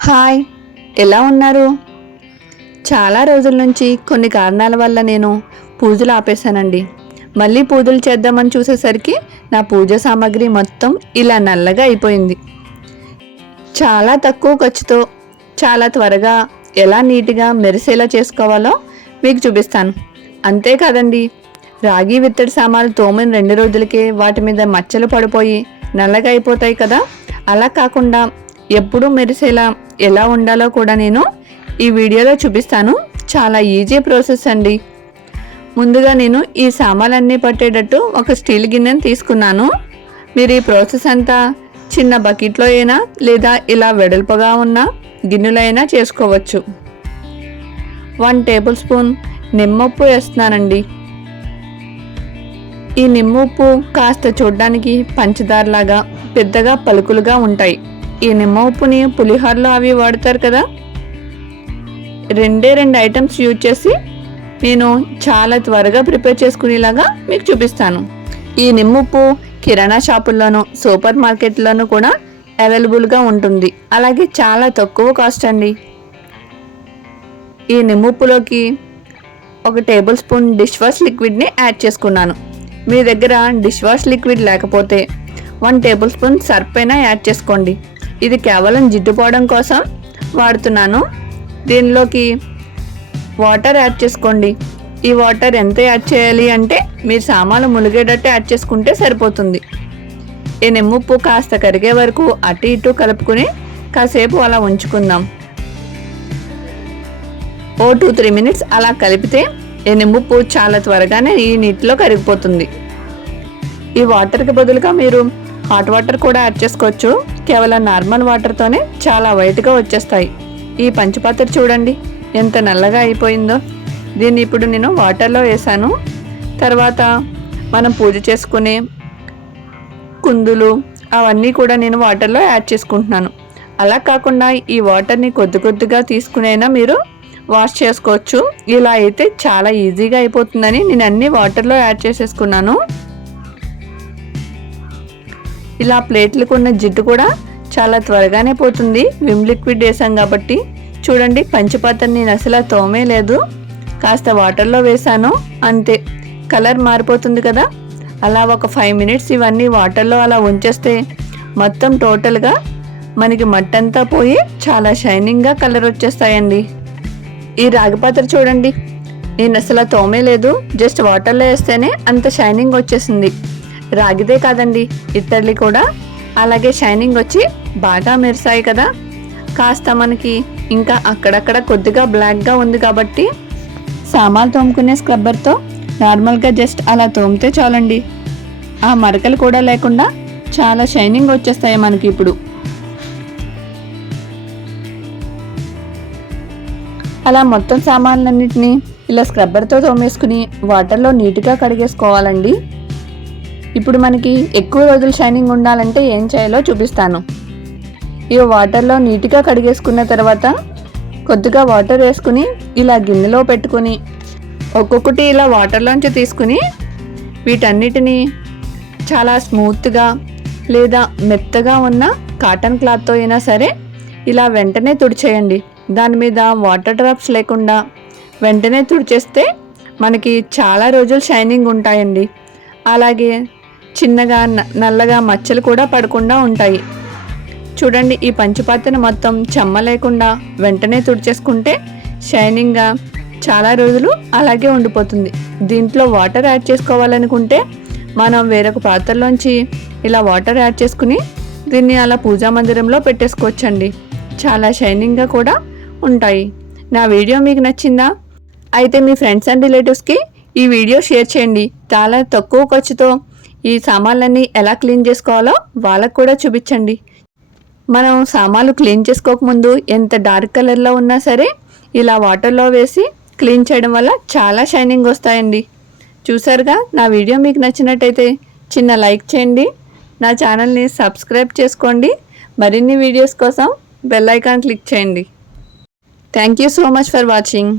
Hi. ఎలా ఉన్నారు? చాలా రోజుల నుంచి కొన్ని కారణాల వల్ల నేను పూజలు ఆపేశానండి. మళ్ళీ పూజలు చేద్దామని చూసేసరికి నా పూజ సామాగ్రి మొత్తం ఇలా నల్లగా అయిపోయింది. చాలా తక్కువ ఖర్చుతో చాలా త్వరగా ఎలా నీట్గా మెరిసేలా చేసుకోవాలో మీకు చూపిస్తాను. అంతేకాదండి రాగి విత్తడి సామాన్లు తోమిన రెండు రోజులకే వాటి మీద మచ్చలు పడిపోయి నల్లగా అయిపోతాయి కదా. అలా కాకుండా ఎప్పుడూ మెరిసేలా ఎలా ఉండాలో కూడా నేను ఈ వీడియోలో చూపిస్తాను. చాలా ఈజీ ప్రాసెస్ అండి. ముందుగా నేను ఈ సామాన్లన్నీ పట్టేటట్టు ఒక స్టీల్ గిన్నెను తీసుకున్నాను. మీరు ఈ ప్రాసెస్ అంతా చిన్న బకెట్లో అయినా లేదా ఇలా వెడల్పగా ఉన్న గిన్నెలో అయినా చేసుకోవచ్చు. వన్ టేబుల్ స్పూన్ నిమ్మప్పు వేస్తున్నానండి. ఈ నిమ్మప్పు కాస్త చూడడానికి పంచదారలాగా పెద్దగా పలుకులుగా ఉంటాయి. ఈ నిమ్మ ఉప్పుని పులిహోరలో అవి వాడతారు కదా? రెండే రెండు ఐటమ్స్ యూజ్ చేసి నేను చాలా త్వరగా ప్రిపేర్ చేసుకునేలాగా మీకు చూపిస్తాను. ఈ నిమ్ముప్పు కిరాణా షాపుల్లోనూ సూపర్ మార్కెట్లోనూ కూడా అవైలబుల్గా ఉంటుంది. అలాగే చాలా తక్కువ కాస్ట్ అండి. ఈ నిమ్ముప్పులోకి ఒక టేబుల్ స్పూన్ డిష్ వాష్ లిక్విడ్ని యాడ్ చేసుకున్నాను. మీ దగ్గర డిష్ వాష్ లిక్విడ్ లేకపోతే వన్ టేబుల్ స్పూన్ సర్ప్ అయినా యాడ్ చేసుకోండి. ఇది కేవలం జిడ్డు పోవడం కోసం వాడుతున్నాను. దీనిలోకి వాటర్ యాడ్ చేసుకోండి. ఈ వాటర్ ఎంత యాడ్ చేయాలి అంటే మీరు సామాన్లు ములిగేటట్టు యాడ్ చేసుకుంటే సరిపోతుంది. ఈ నిమ్ముప్పు కాస్త కరిగే వరకు అటు ఇటు కలుపుకుని కాసేపు అలా ఉంచుకుందాం. ఓ టూ త్రీ మినిట్స్ అలా కలిపితే ఈ నిమ్ముప్పు చాలా త్వరగానే ఈ నీటిలో కరిగిపోతుంది. ఈ వాటర్కి బదులుగా మీరు హాట్ వాటర్ కూడా యాడ్ చేసుకోవచ్చు. కేవలం నార్మల్ వాటర్తోనే చాలా వైట్గా వచ్చేస్తాయి. ఈ పంచపాత్ర చూడండి ఎంత నల్లగా అయిపోయిందో. దీన్ని ఇప్పుడు నేను వాటర్లో వేసాను. తర్వాత మనం పూజ చేసుకునే కుందులు అవన్నీ కూడా నేను వాటర్లో యాడ్ చేసుకుంటున్నాను. అలా కాకుండా ఈ వాటర్ని కొద్ది కొద్దిగా తీసుకునైనా మీరు వాష్ చేసుకోవచ్చు. ఇలా అయితే చాలా ఈజీగా అయిపోతుందని నేను అన్ని వాటర్లో యాడ్ చేసేసుకున్నాను. ఇలా ప్లేట్లకు ఉన్న జిడ్డు కూడా చాలా త్వరగానే పోతుంది. విమ్ లిక్విడ్ వేసాం కాబట్టి. చూడండి పంచపాత్ర నేను అసలు తోమే లేదు. కాస్త వాటర్లో వేసాను. అంతే కలర్ మారిపోతుంది కదా. అలా ఒక ఫైవ్ మినిట్స్ ఇవన్నీ వాటర్లో అలా ఉంచేస్తే మొత్తం టోటల్గా మనకి మట్టంతా పోయి చాలా షైనింగ్గా కలర్ వచ్చేస్తాయండి. ఈ రాగి పాత్ర చూడండి నేను అసలు తోమే లేదు. జస్ట్ వాటర్లో వేస్తేనే అంత షైనింగ్ వచ్చేసింది. రాగిదే కాదండి ఇత్తడి కూడా. అలాగే షైనింగ్ వచ్చి బాగా మెరిసాయి కదా. కాస్త మనకి ఇంకా అక్కడక్కడ కొద్దిగా బ్లాక్గా ఉంది కాబట్టి సామాలు తోముకునే స్క్రబ్బర్తో నార్మల్గా జస్ట్ అలా తోమితే చాలండి. ఆ మరకలు కూడా లేకుండా చాలా షైనింగ్ వచ్చేస్తాయి మనకి ఇప్పుడు. అలా మొత్తం సామాన్లన్నింటినీ ఇలా స్క్రబ్బర్తో తోమేసుకుని వాటర్లో నీట్గా కడిగేసుకోవాలండి. ఇప్పుడు మనకి ఎక్కువ రోజులు షైనింగ్ ఉండాలంటే ఏం చేయాలో చూపిస్తాను. ఈ వాటర్లో నీట్గా కడిగేసుకున్న తర్వాత కొద్దిగా వాటర్ వేసుకుని ఇలా గిన్నెలో పెట్టుకుని ఒక్కొక్కటి ఇలా వాటర్లోంచి తీసుకుని వీటన్నిటిని చాలా స్మూత్గా లేదా మెత్తగా ఉన్న కాటన్ క్లాత్తో అయినా సరే ఇలా వెంటనే తుడిచేయండి. దాని మీద వాటర్ డ్రాప్స్ లేకుండా వెంటనే తుడిచేస్తే మనకి చాలా రోజులు షైనింగ్ ఉంటాయండి. అలాగే చిన్నగా నల్లగా మచ్చలు కూడా పడకుండా ఉంటాయి. చూడండి ఈ పంచపాత్రను మొత్తం చెమ్మ లేకుండా వెంటనే తుడిచేసుకుంటే షైనింగ్గా చాలా రోజులు అలాగే ఉండిపోతుంది. దీంట్లో వాటర్ యాడ్ చేసుకోవాలనుకుంటే మనం వేరొక పాత్రలోంచి ఇలా వాటర్ యాడ్ చేసుకుని దీన్ని అలా పూజా మందిరంలో పెట్టేసుకోవచ్చండి. చాలా షైనింగ్గా కూడా ఉంటాయి. నా వీడియో మీకు నచ్చిందా? అయితే మీ ఫ్రెండ్స్ అండ్ రిలేటివ్స్కి ఈ వీడియో షేర్ చేయండి. చాలా తక్కువ ఖర్చుతో ఈ సామాన్లన్నీ ఎలా క్లీన్ చేసుకోవాలో వాళ్ళకు కూడా చూపించండి. మనం సామాన్లు క్లీన్ చేసుకోకముందు ఎంత డార్క్ కలర్లో ఉన్నా సరే ఇలా వాటర్లో వేసి క్లీన్ చేయడం వల్ల చాలా షైనింగ్ వస్తాయండి. చూసారుగా? నా వీడియో మీకు నచ్చినట్టయితే చిన్న లైక్ చేయండి. నా ఛానల్ని సబ్స్క్రైబ్ చేసుకోండి. మరిన్ని వీడియోస్ కోసం బెల్ ఐకాన్ క్లిక్ చేయండి. Thank you so much for watching.